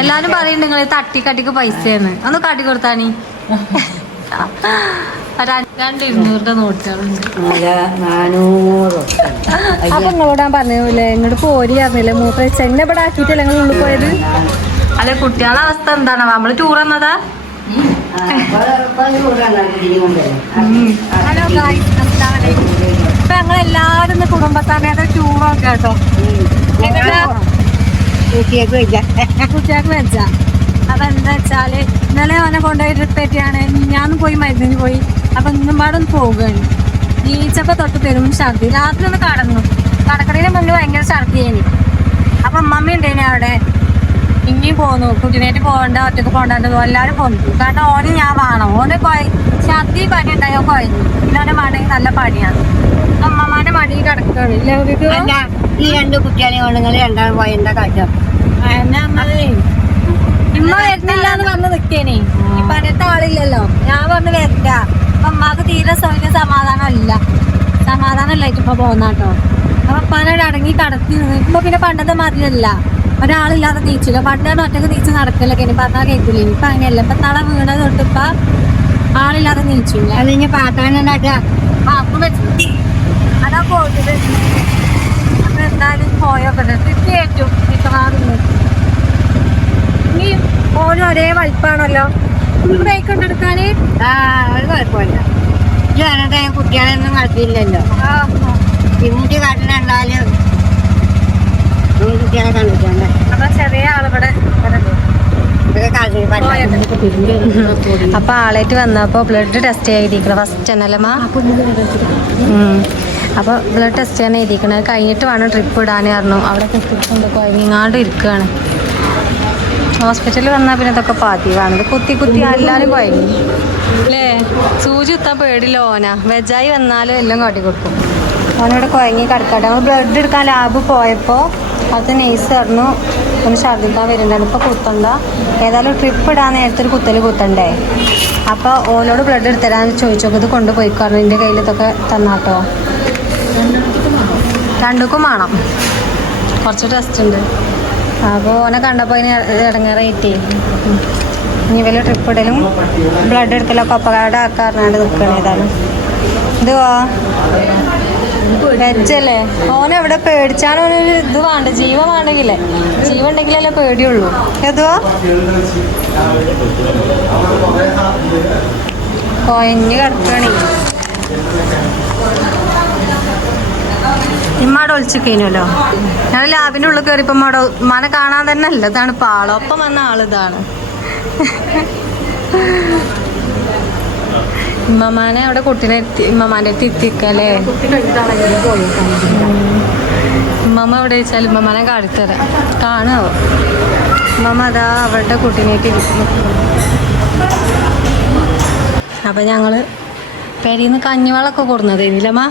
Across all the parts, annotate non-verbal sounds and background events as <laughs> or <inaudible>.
എല്ലാരും പറയുന്നുണ്ട് നിങ്ങൾ തട്ടി കട്ടിക്ക് പൈസയാണ്. ഒന്ന് കാട്ടി കൊടുത്താണി നാനൂറ് അപ്പൊ നിങ്ങളോട് ഞാൻ പറഞ്ഞില്ലേ ഇങ്ങോട്ട് പോരി അറിഞ്ഞില്ലേ മൂപ്പ ചെന്നെ ഇവിടെ ആക്കിയിട്ടല്ലേ നിങ്ങൾ ഉള്ളിൽ പോയത്? അല്ലെ കുട്ടികളെ അവസ്ഥ എന്താണ്? നമ്മൾ ടൂർ എന്നതാ ഹലോ ഇപ്പൊ ഞങ്ങൾ എല്ലാരും കുടുംബസമേത ടൂറൊക്കെ കേട്ടോ കുട്ടിയൊക്കെ ഇല്ല കുട്ടികൾക്ക് വെച്ചാ. അപ്പൊ എന്താ വെച്ചാൽ ഇന്നലെ അവനെ കൊണ്ടുപോയി ട്രിപ്പ് പറ്റിയാണ് ഞാനും പോയി മരുന്നിന് പോയി. അപ്പൊ ഇന്നും പാടൊന്ന് പോവുകയാണ് നീച്ചപ്പോ തൊട്ട് പെരും ഛർദി രാത്രി ഒന്ന് കടന്നു. കടക്കടയിലെ മുന്നിൽ ഭയങ്കര ഛർദിയായി അപ്പൊ അമ്മമ്മ ഉണ്ടേനെ അവിടെ. ഇനിയും പോന്നു. കുട്ടീനായിട്ട് പോകണ്ട ഒറ്റയ്ക്ക് പോകണ്ടാണ്ട് എല്ലാവരും പോന്നു. കാരണം ഓന് ഞാൻ വേണം. ഓന് കൊയ ഛർദി പനി ഉണ്ടായോ കുഴഞ്ഞു പിന്നെ മടങ്ങി മടി നല്ല പണിയാണ്. അമ്മമാന്റെ മടിയിൽ കിടക്കുകയാണ് ഈ രണ്ട് കുട്ടികളെ കൊണ്ടുങ്ങൾ രണ്ടാളും പോയി എന്താ കാര്യം ഇമ്മ വരുന്നില്ല എന്ന് പറഞ്ഞ് നിക്കേനെ. ഇപ്പൊ അടുത്ത ആളില്ലല്ലോ. ഞാൻ പറഞ്ഞ് വരില്ല. അപ്പൊ അമ്മയ്ക്ക് തീരെ സൗകര്യം സമാധാനമില്ല സമാധാനമില്ലായിട്ട് ഇപ്പൊ പോന്നാട്ടോ. അപ്പൊ അപ്പാനോട് അടങ്ങി കടത്തി നിന്നിപ്പോ ഇപ്പൊ പിന്നെ പണ്ടത്തെ മാതിരിയല്ല. ഒരാളില്ലാതെ തീച്ചില്ല പണ്ടാണ് ഒറ്റയ്ക്ക് നീച്ച് നടക്കില്ല ഇനി പറഞ്ഞാൽ കേൾക്കില്ല ഇപ്പൊ അങ്ങനെയല്ല. ഇപ്പൊ തള വീണ തൊട്ടിപ്പ ആളില്ലാതെ നീച്ചില്ല അത് ഇനി പാത്താനുണ്ടാക്കുക വെച്ചു. അതാ പോയത്. അപ്പൊ എന്തായാലും പോയോ ഏറ്റു മിക്കവാറും. ഇനി ഓനും ഒരേ വലിപ്പാണല്ലോ. ബ്രേക്ക് ഉണ്ട് എടുക്കാന്? ആ ഒരു കുഴപ്പമില്ല. ഇത് പറഞ്ഞിട്ട് കുട്ടികളെയൊന്നും കളിച്ചില്ലല്ലോ ഇമ്മുട്ടി കാട്ടിലുണ്ടാൽ കുട്ടികളെ കണ്ടിട്ടുണ്ട്? അപ്പൊ ചെറിയ ആളിവിടെ അപ്പൊ ആളായിട്ട് വന്നപ്പോ ബ്ലഡ് ടെസ്റ്റ് ചെയ്തിരിക്കണം ഫസ്റ്റ് എന്നല്ലമ്മ അപ്പൊ ബ്ലഡ് ടെസ്റ്റ് ചെയ്യാൻ എഴുതിക്കണത് കഴിഞ്ഞിട്ട് വേണം ട്രിപ്പ് ഇടാൻ പറഞ്ഞു. അവിടെ കുത്തിക്കൊണ്ട് കുഴങ്ങിങ്ങാണ്ട് ഇരിക്കുകയാണ് ഹോസ്പിറ്റലിൽ വന്നാൽ പിന്നെ ഇതൊക്കെ പാതിവാണ് കുത്തി കുത്തി എല്ലാവരും കുഴങ്ങി അല്ലേ സൂചി കുത്താൻ പേടില്ല ഓന. വെജായി വന്നാലും എല്ലാം കാട്ടി കൊടുക്കും. ഓനോട് കുഴങ്ങി കിടക്കട്ടെ. ബ്ലഡ് എടുക്കാൻ ലാബ് പോയപ്പോൾ അത് നെയ്സ് പറഞ്ഞു ഒന്ന് ഛർദിക്കാൻ വരുന്നുണ്ട്. ഇപ്പോൾ കുത്തണ്ട. ഏതായാലും ട്രിപ്പ് ഇടാൻ നേരത്തെ ഒരു കുത്തൽ കുത്തണ്ടേ? അപ്പോൾ ഓനോട് ബ്ലഡ് എടുത്തരാന്ന് ചോദിച്ചപ്പോൾ ഇത് കൊണ്ടുപോയിക്കായിരുന്നു എന്റെ കയ്യിൽ ഇതൊക്കെ തന്നാട്ടോ. രണ്ടുക്കും വേണം. കുറച്ച് ടെസ്റ്റ് ഉണ്ട്. അപ്പോൾ ഓനെ കണ്ടപ്പോൾ അതിന് ഇടങ്ങേറായിട്ടേ. ഇനി വലിയ ട്രിപ്പ് ഇടലും ബ്ലഡ് എടുക്കലൊക്കെ അപ്പകാട് ആക്കാറിനാണ്ട് നിൽക്കണം ഇതാണ് ഇതുവാ വെച്ചല്ലേ? ഓനെവിടെ പേടിച്ചാണ് ഓനൊരു ഇത് വേണ്ട ജീവൻ വേണ്ടെങ്കിലേ. ജീവൻ ഉണ്ടെങ്കിലല്ലേ പേടിയുള്ളൂ. എന്തുവാ കൊയഞ്ഞ് കിടക്കണേ. ഒളിച്ചു കഴിഞ്ഞല്ലോ. ഞാൻ ലാബിന്റെ ഉള്ളിൽ കയറിയപ്പോ മാട ഉമ്മാനെ കാണാൻ തന്നെ അല്ല ഇതാണ് പാളം. ഒപ്പം വന്ന ആളിതാണ് ഇമ്മമാനെ അവിടെ കുട്ടീനെ എത്തി ഇമ്മമാന്റെ അടുത്ത് എത്തിക്കല്ലേ? ഉമ്മമ്മ എവിടെ വെച്ചാൽ ഉമ്മമാനെ കാണിത്തരാം. കാണാവോ? ഉമ്മമ്മ അതാ അവരുടെ കുട്ടീനായിട്ട് അപ്പൊ ഞങ്ങൾ പെരിന്ന് കഞ്ഞിവെള്ളമൊക്കെ കൊടുന്നത് ഇല്ലമ്മ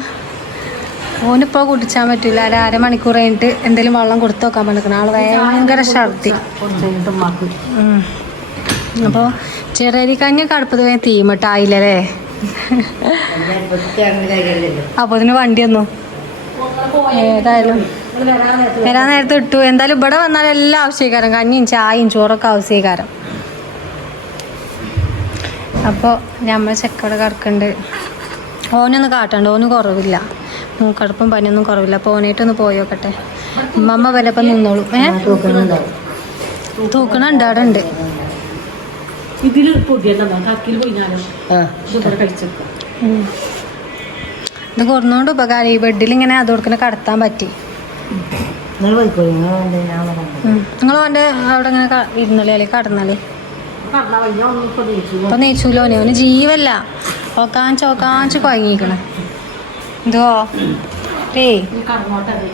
ഓനിപ്പോ കുടിച്ചാൻ പറ്റില്ല ഒരു അരമണിക്കൂർ കഴിഞ്ഞിട്ട് എന്തെങ്കിലും വെള്ളം കൊടുത്തു നോക്കാൻ പറ്റുന്ന ആൾ ഭയങ്കര ഛർദി. ഉം. അപ്പൊ ചെറിയ കഞ്ഞൊക്കെ അടുപ്പത് വേഗം തീമട്ടായില്ലേ അപ്പൊ അതിന് വണ്ടി വന്നു. ഏതായാലും വരാൻ നേരത്തെ ഇട്ടു. എന്തായാലും ഇവിടെ വന്നാൽ എല്ലാം ആവശ്യക്കാരം കഞ്ഞിയും ചായയും ചോറൊക്കെ ആവശ്യക്കാരം. അപ്പോൾ നമ്മൾ ചെക്കവിടെ കിടക്കുന്നുണ്ട്. ഓനൊന്ന് കാട്ടണ്ട ഓന് കുറവില്ല. മൂക്കടുപ്പും പനിയൊന്നും കുറവില്ല. അപ്പോൾ ഓനായിട്ടൊന്ന് പോയി നോക്കട്ടെ ഉമ്മമ്മ വലപ്പം നിന്നോളൂ. ഏ? തൂക്കണുണ്ട് അവിടെ ഉണ്ട്. ഇത് കുറഞ്ഞോണ്ട് ഉപകാരം. ഈ ബെഡിൽ ഇങ്ങനെ അത് കൊടുക്കുന്ന കടത്താൻ പറ്റി. നിങ്ങൾ ഓന്റെ അവിടെ ഇങ്ങനെ ഇരുന്നല്ലേ ഇരുന്നോളി അല്ലെങ്കിൽ കടന്നാളി പറഞ്ഞ വയ്യ ഇപ്പൊ നീച്ചു അപ്പൊ നെയ്ച്ചൂലോനെ ഓന്. ജീവല്ല. ഒക്കാഞ്ച് ഒക്കാഞ്ച് കുഴങ്ങിക്കണേ കടന്നോട്ടെ അത്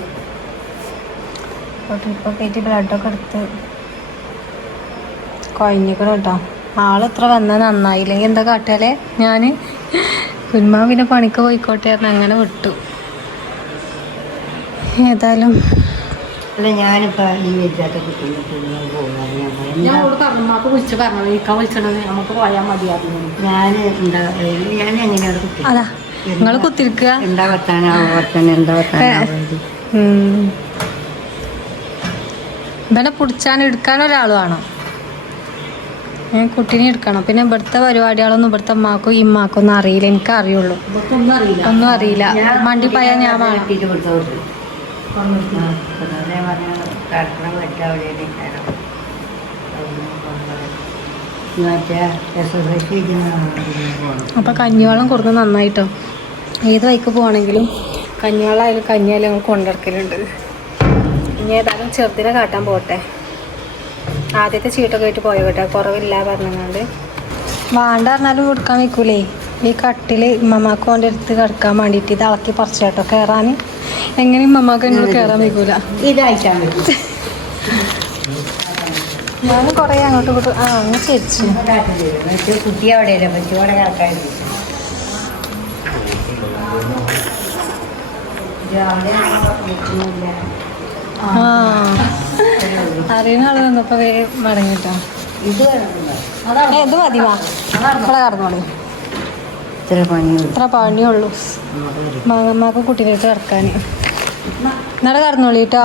ട്രിപ്പൊക്കെ ആയിട്ട് ബ്ലഡൊക്കെ എടുത്ത് കുഴഞ്ഞിക്കണം കേട്ടോ ആളിത്ര വന്നാൽ നന്നായില്ലെങ്കിൽ എന്താ കാട്ടിയാലേ ഞാൻ കുന്മാ പിന്നെ പണിക്ക് പോയിക്കോട്ടെ പറഞ്ഞ് അങ്ങനെ വിട്ടു. ഏതായാലും അല്ല ഞാനിപ്പോ ഈ വിദ്യാർത്ഥ കുട്ടികൾക്ക് ഞാൻ ഞാൻ എങ്ങനെയാണ് കുട്ടി അതാ. നിങ്ങൾ കുത്തിരിക്കുക എന്താ വർത്താനാ വർത്താനം എന്താ വർത്താനാ ഉം. ഇവനെ പിടിച്ചാൻ എടുക്കാൻ ഒരാൾ വേണം. ഞാൻ കുട്ടീനെ എടുക്കണം. പിന്നെ ഇവിടുത്തെ പരിപാടികളൊന്നും ഇവിടുത്തെ അമ്മാക്കും ഇമ്മാക്കും ഒന്നും അറിയില്ല. എനിക്ക് അറിയുള്ളൂ. ഒന്നും അറിയില്ല. മണ്ടി പയ ഞാൻ വേണം. അപ്പം കഞ്ഞിവെള്ളം കൊടുക്കുന്നത് നന്നായിട്ടോ? ഏത് വഴിക്ക് പോവാണെങ്കിലും കഞ്ഞിവെള്ളം കഞ്ഞിയാലും ഞങ്ങൾ കൊണ്ടിറക്കലുണ്ട് ഇനി ഏതായാലും ചെറുതിനെ കാട്ടാൻ പോട്ടെ. ആദ്യത്തെ ചീട്ടൊക്കെ ആയിട്ട് പോയ കേട്ടോ? കുറവില്ല പറഞ്ഞുകൊണ്ട് വേണ്ട പറഞ്ഞാലും കൊടുക്കാൻ വെക്കൂലേ ഈ കട്ടിൽ ഇമ്മമാക്ക് കൊണ്ട് എടുത്ത് കിടക്കാൻ വേണ്ടിയിട്ട് ഇത് ഇളക്കി പറിച്ചു കേട്ടോ കയറാൻ എങ്ങനെ ഇമ്മമാക്ക് എന്നോട് കയറാൻ വെക്കൂല ഇതായിട്ടാ ഞാൻ കുറേ അങ്ങോട്ട് ഇങ്ങോട്ട് ആ അങ്ങനെ ചിരിച്ചു കുട്ടി അവിടെ പറ്റും അവിടെ രാവിലെ അറിയുന്ന ആൾ വന്നപ്പോ മടങ്ങിട്ടോ. ഇത് ഇത് മതി വാ. ഇവിടെ കടന്നോളി ഇത്ര പണിയുള്ളൂ. ഇത്ര പണിയുള്ളൂ. മാങ്ങമ്മക്ക് കുട്ടികൾക്ക് കിടക്കാൻ എന്നാടെ കടന്നോളി കേട്ടോ.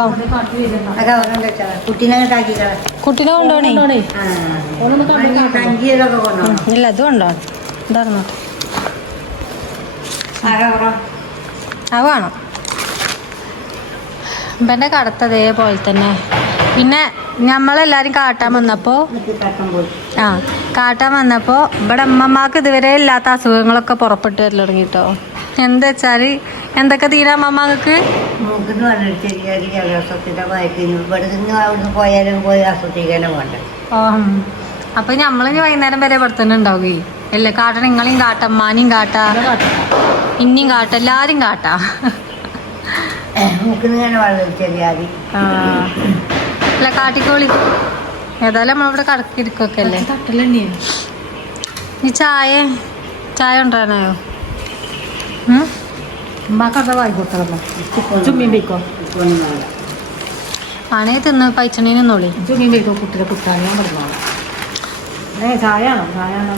കുട്ടീനെ കൊണ്ടോണേ? ഇല്ല ഇത് കൊണ്ടോണം ഇതാർന്നോട്ടെ അത് വേണം. ഇവന്റെ കടത്ത് അതേപോലെ തന്നെ. പിന്നെ നമ്മളെല്ലാരും കാട്ടാൻ വന്നപ്പോൾ ആ കാട്ടാൻ വന്നപ്പോൾ ഇവിടെ അമ്മമാർക്ക് ഇതുവരെ ഇല്ലാത്ത അസുഖങ്ങളൊക്കെ പുറപ്പെട്ട് വരൽ തുടങ്ങിട്ടോ. എന്താ വെച്ചാൽ എന്തൊക്കെ തീരാ അമ്മമാർക്ക് അപ്പൊ നമ്മളിനി വൈകുന്നേരം വരെ ഇവിടെ തന്നെ ഉണ്ടാവുകയെ അല്ലേ കാട്ട നിങ്ങളെയും കാട്ട അമ്മാനെയും കാട്ട ഇനിയും കാട്ട. എല്ലാരും കാട്ടാ. വെള്ളം. അല്ല കാട്ടിക്കോളി. ഏതായാലും നമ്മളിവിടെ കടക്കിരിക്കൊക്കെ അല്ലേ ഈ ചായ ചായ ഉണ്ടാനായോ ആണേ തിന്ന് വെക്കോ കുട്ടിയുടെ കുത്താൻ ഞാൻ പറഞ്ഞോളാം ഏ ചായ ചായയാണോ?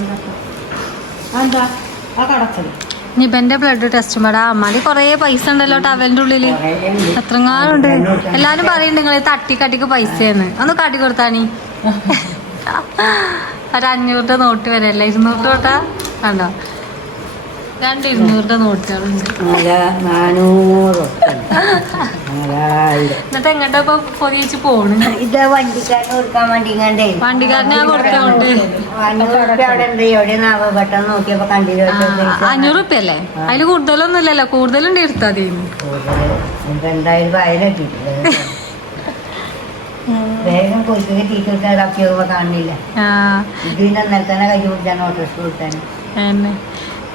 എന്താ? ആ കടച്ചത്. ഇനി ഇവന്റെ ബ്ലഡ് ടെസ്റ്റ് മേടാ അമ്മാതി കുറേ പൈസ ഉണ്ടല്ലോ ടവലിന്റെ ഉള്ളിൽ. എത്രങ്ങാനുണ്ട് എല്ലാരും പറയുന്നുണ്ട് നിങ്ങൾ തട്ടിക്കട്ടിക്ക് പൈസയെന്ന്. ഒന്ന് കാട്ടി കൊടുത്താണി. ഒരു അഞ്ഞൂറ് നോട്ട് വരല്ലേ ഇരുന്നൂറ് തൊട്ടാ കണ്ടോ? രണ്ട് ഇരുന്നൂറിന്റെ നോട്ടുകളുണ്ട്. നാല നാനൂറ് നാലായിരം. എന്നിട്ട് എങ്ങോട്ടാ ഇപ്പൊ പൊതിച്ച് പോണ്? ഇത് വണ്ടിക്കാരന് കൊടുക്കാൻ വേണ്ടി കണ്ടേ വണ്ടിക്കാരനെ കൊടുത്തോണ്ട്. അഞ്ഞൂറ് റുപ്യ അല്ലേ? അതിൽ കൂടുതലൊന്നും ഇല്ലല്ലോ കൂടുതലുണ്ട് എടുത്താ വേഗം കൊയ്ക്കൊക്കെ കാണില്ല ഇത് പിന്നെ കൈ പിടിച്ചാണ് ഓട്ടോസ് കൊടുത്താൻ തന്നെ.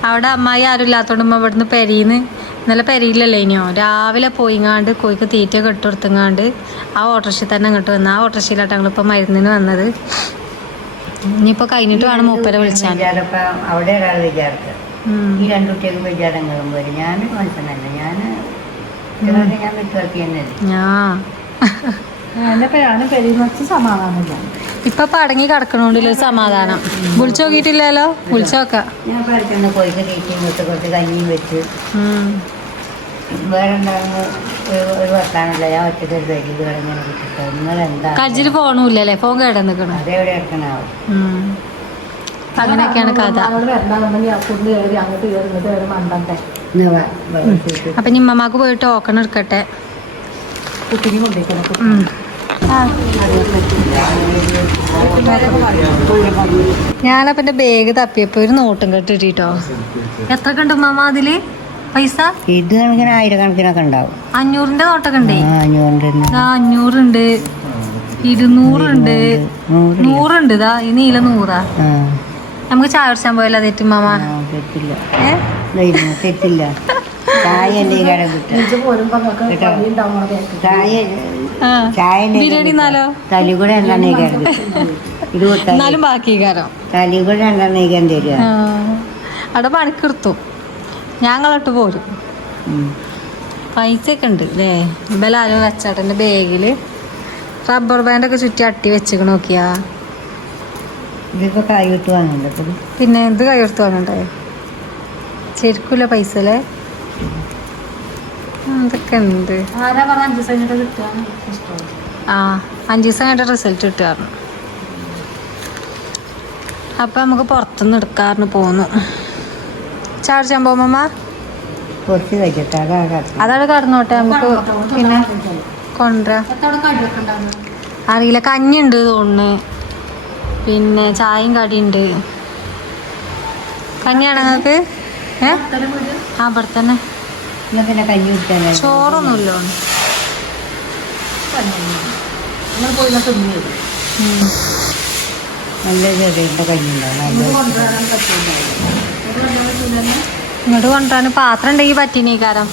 അവിടെ അമ്മായി ആരും ഇല്ലാത്തോണ്ട് ഉമ്മ ഇവിടുന്ന് പെരീന്ന് ഇന്നലെ പെരിയില്ലല്ലേ ഇനിയോ? രാവിലെ പോയിങ്ങാണ്ട് കോഴിക്ക് തീറ്റ ഇട്ട് കൊടുത്തങ്ങാണ്ട് ആ ഓട്ടോറിക്ഷയിൽ തന്നെ അങ്ങോട്ട് വന്ന്. ആ ഓട്ടോറിക്ഷയിലാട്ട് ഞങ്ങളിപ്പോൾ മരുന്നിന് വന്നത്. ഇനിയിപ്പോൾ കഴിഞ്ഞിട്ട് വേണം മൂപ്പരെ വിളിച്ചാൽ അവിടെ ഒരാൾ ഈ വിചാരങ്ങളും വരും. ഞാൻ മനസ്സിലല്ല ഞാൻ ഞാൻ തന്നെയല്ലേ പെരുമച്ച് സമാധാനമില്ല ഇപ്പൊ പടങ്ങി കിടക്കണോണ്ടില്ല സമാധാനം. വിളിച്ചു നോക്കിയിട്ടില്ലല്ലോ? വിളിച്ചു നോക്കാം. ഞാൻ പഠിക്കുന്ന കോഴിക്ക് തീറ്റയും വിട്ട് കുറച്ച് കഞ്ഞിയും വെച്ച്. വേറെ ഒരു വർത്താനല്ല. ഞാൻ ഒറ്റയ്ക്ക് ഒരു കിടങ്ങനെ ഫോൺ കേടാ നിൽക്കണം അതെവിടെ അങ്ങനെയൊക്കെയാണ് കഥ. അപ്പൊ നിമ്മമാക്ക് പോയിട്ട് ടോക്കൺ എടുക്കട്ടെ. കുട്ടിനെ. കൊണ്ടിരിക്കണം. ഞാനപ്പോ എന്റെ ബാഗ് തപ്പിയപ്പോ ഒരു നോട്ടും കെട്ടിട്ടോ എത്ര കണ്ടു മാമ അതിൽ? പൈസ? ഇത് കണക്കിന് ആയിരക്കണക്കിനൊക്കെ ഉണ്ടാവും. അഞ്ഞൂറിന്റെ നോട്ടൊക്കെ ഉണ്ടേ? അഞ്ഞൂറുണ്ട്. ഇരുന്നൂറുണ്ട്. നൂറ് നൂറുണ്ട്. ഇതാ ഈ നീല നൂറാ. ആ. നമുക്ക് ചായ കുടിച്ചാൻ പോയല്ലോ തെറ്റും മാമ തെറ്റില്ല. ചായ ചായ ചായ ബിരിയാണി കരുത് ഇത് എന്നാലും ബാക്കി കാരം. അവിടെ പണിക്കെടുത്തു. ഞങ്ങളോട്ട് പോരും. പൈസ ഒക്കെ ഉണ്ട് അല്ലേ ഇബലാരോ വെച്ചാട്ടന്റെ ബാഗിൽ റബ്ബർ ബാൻഡൊക്കെ ചുറ്റി അട്ടി വെച്ചേക്ക് നോക്കിയാ. ഇതിപ്പോ. പിന്നെ എന്ത് കൈ എടുത്തു വാങ്ങണ്ടേ? ശരിക്കില്ല പൈസ അല്ലേ? അതൊക്കെ ഉണ്ട്. ആരാ പറഞ്ഞ അഞ്ച് ദിവസം കഴിഞ്ഞിട്ട് കിട്ടുകയാണ് ആ അഞ്ച് ദിവസം കഴിഞ്ഞിട്ട് റിസൾട്ട് കിട്ടുമായിരുന്നു അപ്പം നമുക്ക് പുറത്തുനിന്ന് എടുക്കാറിന് പോന്നു. ചാർജ് ചെയ്യാൻ പോകുമ്പമ്മ കുറച്ച് കഴിച്ചിട്ട് അതാ കടന്നു. അതവിടെ കടന്നോട്ടെ നമുക്ക് പിന്നെ കൊണ്ടുവരാം. അറിയില്ല കഞ്ഞി ഉണ്ട് തോന്നുന്നു. പിന്നെ ചായയും കടിയുണ്ട്. കഞ്ഞിയാണോ നിങ്ങൾക്ക്? ഏ? ആ ഇവിടെ തന്നെ എന്നാ പിന്നെ കഞ്ഞി കുടിച്ചാലേ ചോറൊന്നുമില്ലോ നിങ്ങൾ പോയി ഇന്ന് തിന്നു വരും. നല്ല ചെറിയ കഞ്ഞി ഇങ്ങോട്ട് കൊണ്ടുവരാൻ പാത്രം ഉണ്ടെങ്കിൽ പറ്റിനീക്കാരം.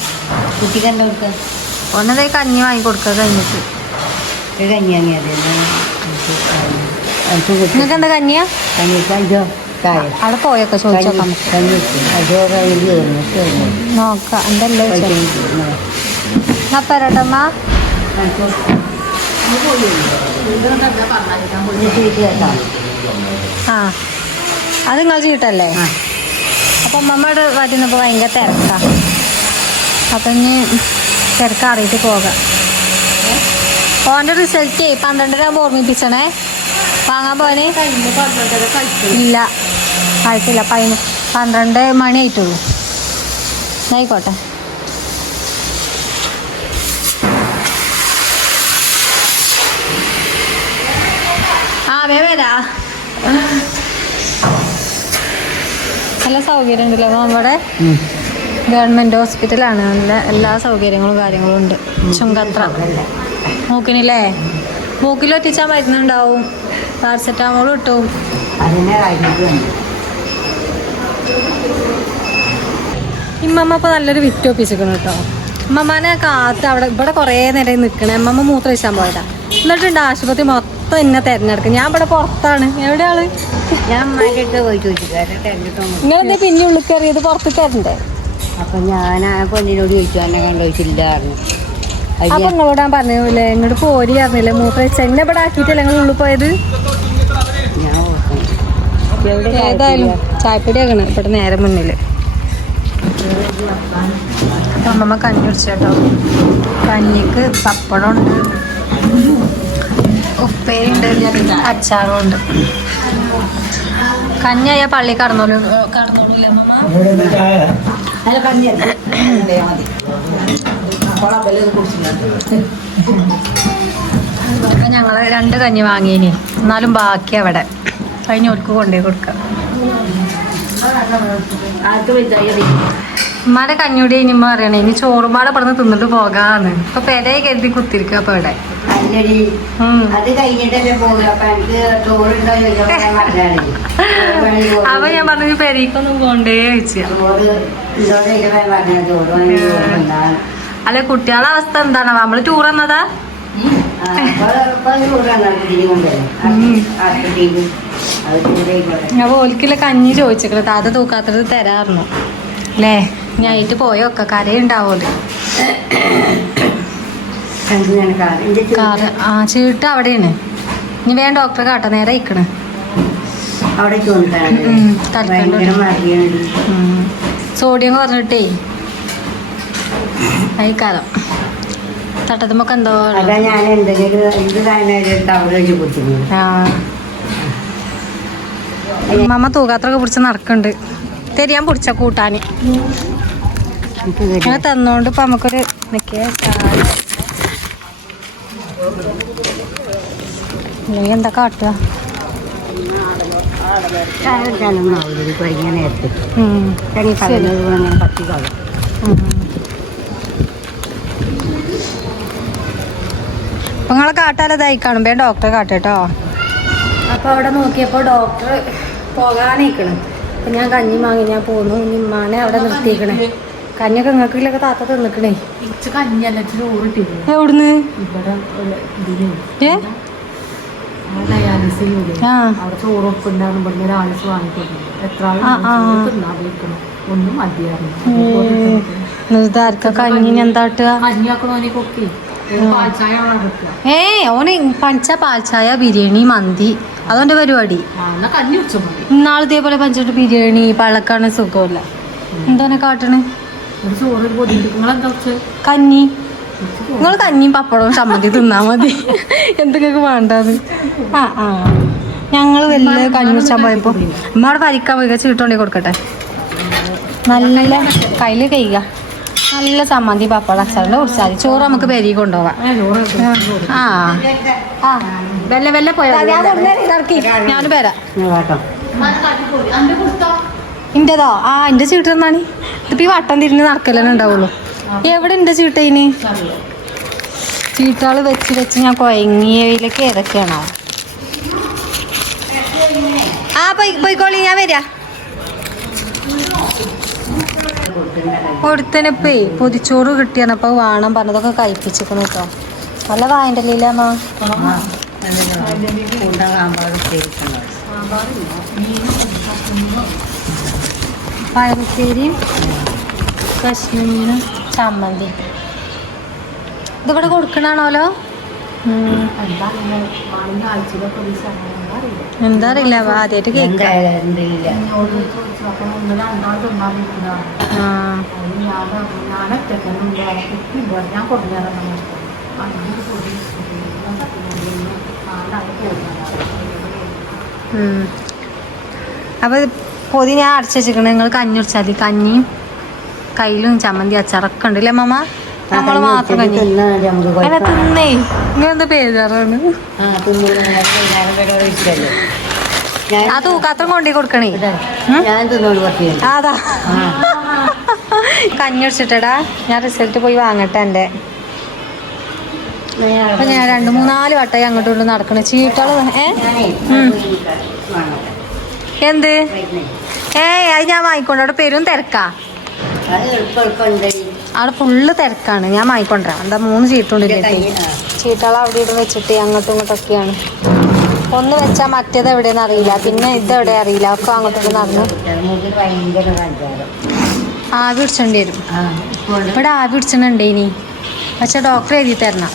കുട്ടിക്ക് എന്താ കൊടുക്കുക ഒന്നതേ കഞ്ഞി വാങ്ങി കൊടുക്കുക കഴിഞ്ഞിട്ട്. ഒരു കഞ്ഞി കുട്ടി നിങ്ങൾക്ക് എന്താ കഞ്ഞിയാ? കഞ്ഞി അഞ്ചോ? അവിടെ പോയൊക്കെ നോക്കാം എന്തല്ലേ എന്നാ ആ അത് നിങ്ങൾ ചീട്ടല്ലേ. അപ്പം അമ്മമ്മയുടെ വരുന്നപ്പോൾ ഭയങ്കര തിരക്കാ. അപ്പം ഇനി തിരക്ക് അറിയിട്ട് പോകാം. ഓന്റെ റിസൾട്ട് പന്ത്രണ്ടര ആകുമ്പോൾ ഓർമ്മിപ്പിച്ചണേ. വാങ്ങാൻ പോനെ ഇല്ല. ആയിട്ടില്ല. പതിന പന്ത്രണ്ട് മണി ആയിട്ടുള്ളൂ. ആയിക്കോട്ടെ ആ വേവേരാ നല്ല സൗകര്യം ഉണ്ടല്ലോ നമ്മുടെ ഗവൺമെന്റ് ഹോസ്പിറ്റലാണ്. നല്ല എല്ലാ സൗകര്യങ്ങളും കാര്യങ്ങളും ഉണ്ട്. ചുങ്കത്ര. മൂക്കിനില്ലേ? മൂക്കിൽ ഒറ്റിച്ചാൽ മരുന്നുണ്ടാവും പാരസെറ്റാമോൾ കിട്ടും ഇമ്മമ്മ ഇപ്പോൾ നല്ലൊരു വിറ്റ് ഒപ്പിച്ചിരിക്കണം കേട്ടോ. ഇമ്മമ്മനെ കാത്ത് അവിടെ ഇവിടെ കുറേ നേരം നിൽക്കണേ അമ്മമ്മ മൂത്രം വെച്ചാൻ പോയതാ. എന്നിട്ടുണ്ട് ആശുപത്രി മൊത്തം എന്നെ തിരഞ്ഞെടുക്കും ഞാൻ ഇവിടെ പുറത്താണ്. എവിടെയാൾ? നിങ്ങളെന്താ പിന്നെ ഉള്ളിൽ കയറിയത്? പുറത്ത് കയറണ്ടേ? അപ്പൊ ഞാൻ ആ പെണ്ണിനോട് ചോദിച്ചു. എന്നെ അത് അപ്പൊ നിങ്ങളോട് ഞാൻ പറഞ്ഞില്ലേ ഇങ്ങോട്ട് പോരി അറിഞ്ഞില്ലേ മൂത്രം വെച്ചാൽ എന്നെ ഇവിടെ ആക്കിയിട്ടില്ല നിങ്ങൾ ഉള്ളിൽ പോയത്? ഏതായാലും ചായപ്പൊടി ആകണം ഇവിടെ നേരെ മുന്നിൽ അമ്മമ്മ കഞ്ഞി കുടിച്ചേട്ടോ കഞ്ഞിക്ക് പപ്പടമുണ്ട്. ഉപ്പേരിണ്ട് അച്ചാറും ഉണ്ട് കഞ്ഞിയായ പള്ളി കടന്നോളൂ. കടന്നോളൂല്ലേ അമ്മമ്മ? ഞങ്ങൾ രണ്ട് കഞ്ഞി വാങ്ങിയിനി എന്നാലും ബാക്കി അവിടെ കഴിഞ്ഞ ഓർക്ക് കൊണ്ടുപോയി കൊടുക്കാം. ഉമ്മാടെ കഞ്ഞൂടി ഇനിമ്മ പറയണേ ഇനി ചോറുപാടെ പറഞ്ഞ് തിന്നിട്ട് പോകാന്ന്. ഇപ്പൊ പെരയെ കരുതി കുത്തിരിക്കുക അപ്പൊ ഇവിടെ. <laughs> അപ്പൊ ഞാൻ പറഞ്ഞു പെരയ്ക്കൊന്നും പോണ്ടേ ഉണ്ടാകും അല്ലെ കുട്ടികളെ അവസ്ഥ എന്താണ്? നമ്മൾ ടൂർ എന്നതാ അപ്പൊ ഓൽക്കില്ല കഞ്ഞി ചോദിച്ചിട്ട് താത്ത തൂക്കാത്തത് തരാറുന്നു അല്ലേ ഞായിട്ട് പോയൊക്കെ കരയുണ്ടാവോൽ കാറ് ആ ചീട്ട് അവിടെയാണ്. ഇനി വേണ്ട ഡോക്ടറെ കാട്ടെ. നേരെ ഇക്കണ്. സോഡിയം കുറഞ്ഞിട്ടേ. അയക്കാലം. തട്ടത്തുമ്പൊക്കെ എന്തോ അതാ ഞാൻ എന്തെങ്കിലും എന്ത് കാര്യമായിട്ട് അവിടെ വെച്ച് കുത്തുന്നു ആ. മമ്മ തൂക്കാത്രൊക്കെ പിടിച്ച് നടക്കുന്നുണ്ട് തെരിയാൻ പിടിച്ച കൂട്ടാന്. അങ്ങനെ തന്നോണ്ട് ഇപ്പൊ നമുക്കൊരു നിക്കേ അല്ലെങ്കിൽ എന്താ കാട്ടുക? ചായ കുടിച്ചാലൊന്നും ആവില്ല ഇങ്ങനെ നേരത്തെ ഉം. അപ്പൊ നിങ്ങളെ കാട്ടാലതായി വേണ്ട ഡോക്ടറെ കാട്ടോ അപ്പൊ അവിടെ നോക്കിയപ്പോ ഡോക്ടർ പോകാനേക്കണ് അപ്പൊ ഞാൻ കഞ്ഞി വാങ്ങി ഞാൻ പോന്നു. ഉമ്മാനെ അവിടെ നിർത്തിയേക്കണേ. കഞ്ഞൊക്കെ? നിങ്ങൾക്കില്ലൊക്കെ താത്ത തിന്നിക്കണേ. എവിടുന്ന്? ഒരു ഇതിന് ഏ ഓന് പഞ്ച പാൽച്ചായ ബിരിയാണി മന്തി അതോണ്ട് പരിപാടി. ഇന്നാൾ ഇതേപോലെ പഞ്ചിട്ട് ബിരിയാണി പഴക്കാണ് സുഖമില്ല എന്താണ് കാട്ടണ്? കഞ്ഞി. നിങ്ങൾ കഞ്ഞിയും പപ്പടവും ചമ്മന്തി തിന്നാ മതി. എന്തൊക്കെയൊക്കെ വേണ്ടത് ആ ആ. ഞങ്ങൾ വലിയ കഞ്ഞി കുടിച്ചാൻ പോയപ്പോ അമ്മ അവിടെ പരിക്കാൻ പോയി. ചീട്ടോണ്ടി കൊടുക്കട്ടെ? നല്ല കയ്യിൽ കഴിയുക നല്ല ചമ്മന്തി പപ്പാട അച്ചാറിന്റെ കുടിച്ചാൽ മതി ചോറ് നമുക്ക് പെരി കൊണ്ടുപോവാം. ആ ആ വെല്ല വെല്ല ഞാൻ വരാം ആ ചീട്ട് എന്നാണ് ഇതിപ്പോ ഈ വട്ടം തിരിഞ്ഞ് നടക്കലന്നെ ഉണ്ടാവുള്ളൂ. എവിടെ ഉണ്ട് ചീട്ട് ഇനി? ചീട്ടുകൾ വെച്ച് വെച്ച് ഞാൻ കൊയങ്ങിയതിലേക്ക് ഏതൊക്കെയാണോ? ആ പോയി പോയിക്കോളി ഞാൻ വരാ. കൊടുത്തനപ്പേ പൊതിച്ചോറ് അപ്പൊ വേണം പറഞ്ഞതൊക്കെ കഴിപ്പിച്ചിരിക്കുന്നു കേട്ടോ. നല്ല വായന്റെ അമ്മ പയറുപ്പേരിയും കഷ്ണമീനും ചമ്മന്തി ഇതിവിടെ കൊടുക്കണാണോലോ? എന്താ അറിയില്ല. ആദ്യമായിട്ട് കേൾക്കാം. അപ്പൊ പൊതി ഞാൻ അടച്ചു വെച്ചിരിക്കണേ. നിങ്ങൾ കഞ്ഞി കുടിച്ചാൽ മതി. കഞ്ഞിയും കയ്യിലും ചമ്മന്തി അച്ചാറൊക്കെ ഉണ്ട് അല്ലേ മമ്മ നമ്മൾ മാത്രം കഞ്ഞി. അല്ല തിന്നേ. ഇങ്ങനെന്താ പേജാറാണ് ആ തൂക്കാത്രം കൊണ്ടേ കൊടുക്കണേ. അതാ. കഞ്ഞി കുടിച്ചിട്ടടാ. ഞാൻ റിസൾട്ട് പോയി വാങ്ങട്ടെ എന്റെ. അപ്പൊ ഞാൻ രണ്ട് മൂന്നാൽ വട്ടമായി അങ്ങോട്ടും ഇങ്ങോട്ടും നടക്കണ. ചീട്ടാൾ ഏ. എന്ത്? ഏ അത് ഞാൻ വാങ്ങിക്കൊണ്ട് അവിടെ പെരും തിരക്കാ. അവിടെ ഫുള്ള് തിരക്കാണ്. ഞാൻ വാങ്ങിക്കൊണ്ടിരാം എന്താ മൂന്ന് ചീട്ടുണ്ട് ചീട്ടകൾ അവിടെ ഇവിടെ വെച്ചിട്ട് അങ്ങോട്ടും ഇങ്ങോട്ടൊക്കെയാണ് ഒന്ന് വെച്ചാൽ മറ്റേത് എവിടെയെന്ന് അറിയില്ല. പിന്നെ ഇത് എവിടെ അറിയില്ല. ഒക്കെ അങ്ങോട്ടും നടന്നു. ആവി പിടിച്ചോണ്ടി വരും. ഇവിടെ ആവി പിടിച്ചിട്ടുണ്ട് ഇനി പക്ഷെ ഡോക്ടർ എഴുതി തരണം.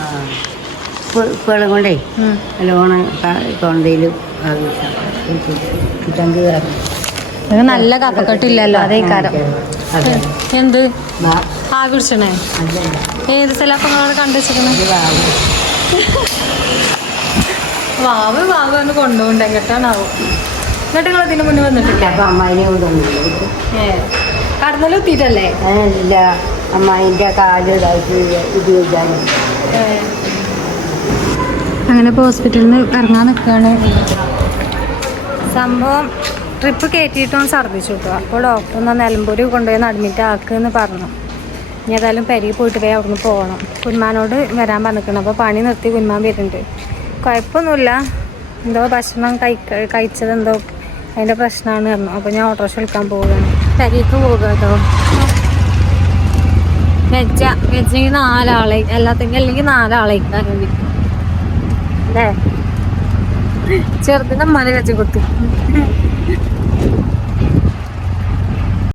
കൊണ്ടേ ലോണ് നല്ലോണം ഇത് നല്ല കഫക്കെട്ടില്ലല്ലോ. അതേ കാരം. എന്ത്? അതല്ല. ഏത് സ്ഥലങ്ങളാണ് നിങ്ങളോട് കണ്ടു വെച്ചിരിക്കണേ ഇത് വാവ്. വാവ് ഒന്ന് കൊണ്ടുപോകണ്ട. എങ്ങോട്ടാണാവും? എന്നിട്ട് നിങ്ങൾ ഇതിന് മുന്നേ വന്നിട്ടില്ല? അപ്പൊ അമ്മായിനെ കൊണ്ടുവന്നില്ല ഏ. കടന്നലും എത്തിയിട്ടല്ലേ ഇല്ല. അമ്മായിന്റെ കാൽ ഇത് അങ്ങനെ ഇപ്പോൾ ഹോസ്പിറ്റലിൽ നിന്ന് ഇറങ്ങാൻ നിൽക്കുകയാണ് സംഭവം ട്രിപ്പ് കയറ്റിയിട്ടും ഛർദ്ദിച്ചു കേട്ടോ അപ്പോൾ ഡോക്ടർ എന്നാൽ നിലമ്പൂർ കൊണ്ടുപോയി അഡ്മിറ്റ് ആക്കുമെന്ന് പറഞ്ഞു. ഇനി ഏതായാലും പെരിയിൽ പോയിട്ട് പോയി അവിടുന്ന് പോകണം. കുന്മാനോട് വരാൻ പറഞ്ഞിരിക്കണം അപ്പോൾ പണി നിർത്തി കുന്മാൻ വരുന്നുണ്ട്. കുഴപ്പമൊന്നുമില്ല. എന്തോ ഭക്ഷണം കഴി കഴിച്ചത് എന്തോ അതിന്റെ പ്രശ്നമാണ് പറഞ്ഞു. അപ്പോൾ ഞാൻ ഓട്ടോറിക്ഷ വിളിക്കാൻ പോവുകയാണ്. പെരിക്ക് പോകുക കേട്ടോ. വെച്ച വെച്ചെങ്കിൽ നാലാളെ എല്ലാത്തിനും അല്ലെങ്കിൽ നാലാളെ അല്ലേ? ചെറുതിനെ മല വെച്ച് കുത്തി